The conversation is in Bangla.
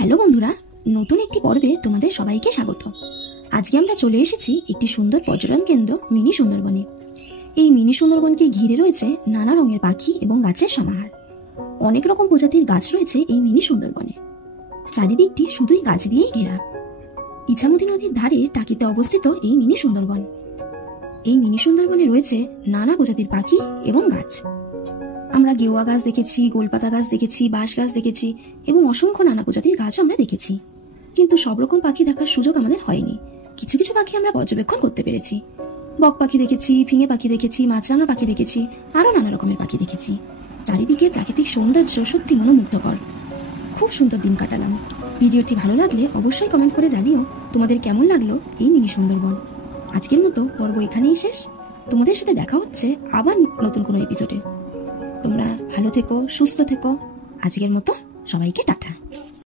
হ্যালো বন্ধুরা, নতুন একটি পর্বে তোমাদের সবাইকে স্বাগত। আজকে আমরা চলে এসেছি একটি সুন্দর পর্যটন কেন্দ্র মিনি সুন্দরবনে। এই মিনি সুন্দরবনকে ঘিরে রয়েছে নানা রঙের পাখি এবং গাছের সমাহার। অনেক রকম প্রজাতির গাছ রয়েছে এই মিনি সুন্দরবনে। চারিদিকটি শুধুই গাছ দিয়েই ঘেরা। ইছামতি নদীর ধারে টাকিতে অবস্থিত এই মিনি সুন্দরবন। এই মিনি সুন্দরবনে রয়েছে নানা প্রজাতির পাখি এবং গাছ। আমরা গেওয়া গাছ দেখেছি, গোলপাতা গাছ দেখেছি, বাঁশ গাছ দেখেছি এবং অসংখ্য নানা প্রজাতির গাছ আমরা দেখেছি। কিন্তু সব রকম পাখি দেখার সুযোগ আমাদের হয়নি। কিছু কিছু পাখি আমরা পর্যবেক্ষণ করতে পেরেছি। বক পাখি দেখেছি, ফিঙে পাখি দেখেছি, মাছরাঙা পাখি দেখেছি, আরো নানা রকমের পাখি দেখেছি। চারিদিকে প্রাকৃতিক সৌন্দর্য সত্যি মনোমুগ্ধকর। খুব সুন্দর দিন কাটালাম। ভিডিওটি ভালো লাগলে অবশ্যই কমেন্ট করে জানিও তোমাদের কেমন লাগলো এই মিনি সুন্দরবন। আজকের মতো পর্ব এখানেই শেষ। তোমাদের সাথে দেখা হচ্ছে আবার নতুন কোনো এপিসোডে। তোমরা ভালো থেকো, সুস্থ থেকো। আজকের মতো সবাইকে টাটা।